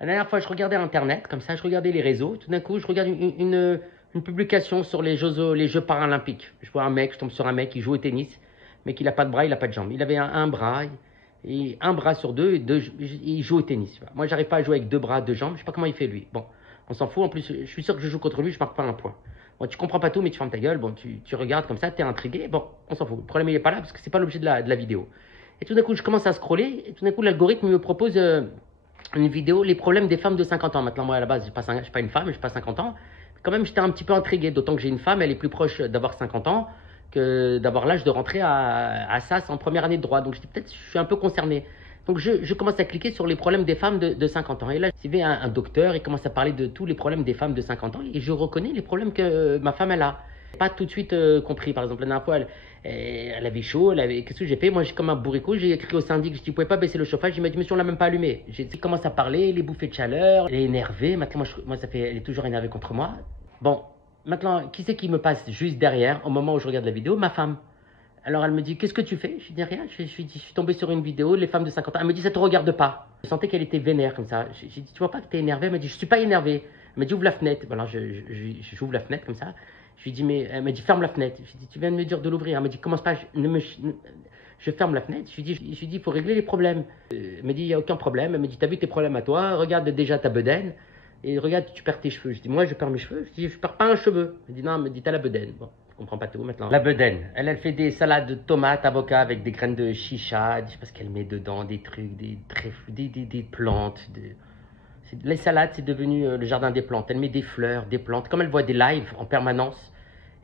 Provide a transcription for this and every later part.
La dernière fois, je regardais Internet, comme ça, je regardais les réseaux. Tout d'un coup, je regarde une publication sur les Jeux paralympiques. Je vois un mec, je tombe sur un mec qui joue au tennis, mais qui n'a pas de bras, il n'a pas de jambes. Il avait un bras, et un bras sur deux, et il joue au tennis. Moi, j'arrive pas à jouer avec deux bras, deux jambes. Je sais pas comment il fait lui. Bon, on s'en fout. En plus, je suis sûr que je joue contre lui, je marque pas un point. Bon, tu comprends pas tout, mais tu fermes ta gueule. Bon, tu regardes comme ça, tu es intrigué. Bon, on s'en fout. Le problème, il est pas là parce que c'est pas l'objet de la vidéo. Et tout d'un coup, je commence à scroller, et tout d'un coup, l'algorithme me propose une vidéo, les problèmes des femmes de 50 ans. Maintenant, moi, à la base, je ne suis pas une femme, je n'ai pas 50 ans. Quand même, j'étais un petit peu intrigué, d'autant que j'ai une femme, elle est plus proche d'avoir 50 ans que d'avoir l'âge de rentrer à SAS en première année de droit. Donc, peut-être je suis un peu concerné. Donc, je commence à cliquer sur les problèmes des femmes de 50 ans. Et là, je vais un docteur, il commence à parler de tous les problèmes des femmes de 50 ans. Et je reconnais les problèmes que ma femme, elle a. Pas tout de suite compris. Par exemple, la dernière fois, elle avait chaud. Qu'est-ce que j'ai fait? Moi, comme un bourricot, j'ai écrit au syndic. Je dis, vous pouvez pas baisser le chauffage? Il m'a dit, monsieur, on l'a même pas allumé. J'ai commencé à parler, les bouffées de chaleur. Elle est énervée. Maintenant, moi, elle est toujours énervée contre moi. Bon, maintenant, qui c'est qui me passe juste derrière au moment où je regarde la vidéo? Ma femme. Alors elle me dit, qu'est-ce que tu fais? Je dis rien, je suis tombé sur une vidéo, les femmes de 50 ans. Elle me dit, ça te regarde pas. Je sentais qu'elle était vénère comme ça. J'ai dit, tu vois pas que t'es énervé? Elle me dit, je suis pas énervé. Elle me dit, ouvre la fenêtre. Alors j'ouvre la fenêtre comme ça. Je lui dis, mais elle me dit, ferme la fenêtre. Je lui dis, tu viens de me dire de l'ouvrir. Elle me dit, commence pas, je ferme la fenêtre. Je lui dis, il faut régler les problèmes. Elle me dit, il n'y a aucun problème. Elle me dit, t'as vu tes problèmes à toi? Regarde déjà ta bedaine. Et regarde, tu perds tes cheveux. Je dis, moi, je perds mes cheveux. Je dis, je perds pas un cheveu. Elle me dit, non, elle me dit, t'as la bedaine. Bon, je comprends pas tout maintenant. La bedaine. Elle fait des salades de tomates, avocats avec des graines de chicha. Je sais pas ce qu'elle met dedans, des trucs, des plantes. Les salades, c'est devenu le jardin des plantes. Elle met des fleurs, des plantes. Comme elle voit des lives en permanence.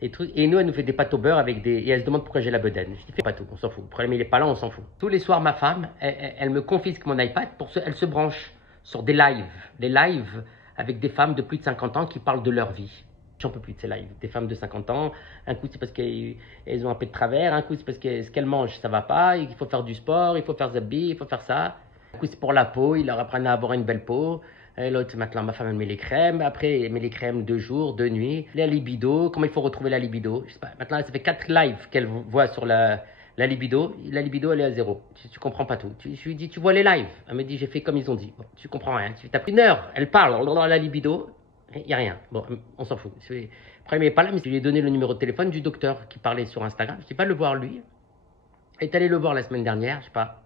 Et nous, elle nous fait des pâtes au beurre avec des. Et elle se demande pourquoi j'ai la bedaine. Je dis, fais pas tout, on s'en fout. Le problème, il est pas là, on s'en fout. Tous les soirs, ma femme, elle me confisque mon iPad elle se branche sur des lives. Des lives avec des femmes de plus de 50 ans qui parlent de leur vie. J'en peux plus de ces lives. Des femmes de 50 ans, un coup c'est parce qu'elles ont un peu de travers, un coup c'est parce que ce qu'elles mangent ça va pas, il faut faire du sport, il faut faire zabbi, il faut faire ça. Un coup c'est pour la peau, ils leur apprennent à avoir une belle peau. Et l'autre, maintenant, ma femme, elle met les crèmes. Après, elle met les crèmes de jour, de nuit. La libido, comment il faut retrouver la libido? Je sais pas. Maintenant, ça fait 4 lives qu'elle voit sur la libido. La libido, elle est à zéro. Tu comprends pas tout. Je lui dis, tu vois les lives? Elle me dit, j'ai fait comme ils ont dit. Bon, tu comprends rien. Tu as pris une heure. Elle parle. La libido, il n'y a rien. Bon, on s'en fout. Le problème n'est pas là, mais je lui ai donné le numéro de téléphone du docteur qui parlait sur Instagram. Je dis, pas le voir lui. Elle est allée le voir la semaine dernière. Je sais pas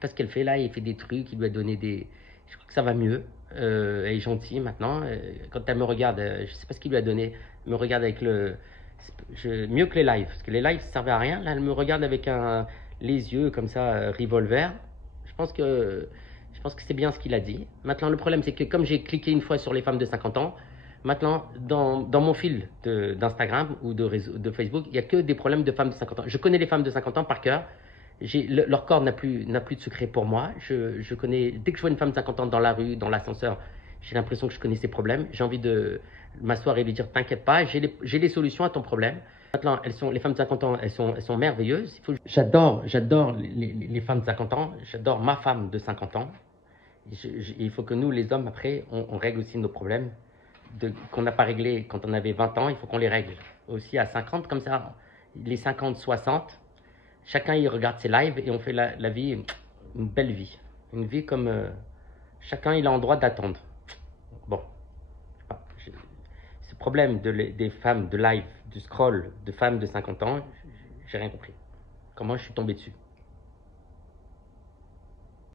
ce qu'elle fait là. Il fait des trucs. Il lui a donné des. Je crois que ça va mieux. Elle est gentille maintenant. Quand elle me regarde, je sais pas ce qu'il lui a donné. Elle me regarde avec mieux que les lives. Parce que les lives, ça servait à rien. Là, elle me regarde avec les yeux comme ça, revolver. Je pense que c'est bien ce qu'il a dit. Maintenant, le problème, c'est que comme j'ai cliqué une fois sur les femmes de 50 ans, maintenant, dans mon fil d'Instagram ou de Facebook, il n'y a que des problèmes de femmes de 50 ans. Je connais les femmes de 50 ans par cœur. Leur corps n'a plus de secret pour moi. Je connais, dès que je vois une femme de 50 ans dans la rue, dans l'ascenseur, j'ai l'impression que je connais ses problèmes. J'ai envie de m'asseoir et lui dire, t'inquiète pas, j'ai les solutions à ton problème. Maintenant, les femmes de 50 ans, elles sont merveilleuses. J'adore les femmes de 50 ans. J'adore ma femme de 50 ans. Il faut que nous, les hommes, après, on règle aussi nos problèmes qu'on n'a pas réglés quand on avait 20 ans. Il faut qu'on les règle aussi à 50, comme ça, les 50, 60. Chacun, il regarde ses lives et on fait la vie, une belle vie. Une vie comme chacun, il a en droit d'attendre. Bon, ce problème des femmes de live, du scroll, de femmes de 50 ans, j'ai rien compris. Comment je suis tombé dessus?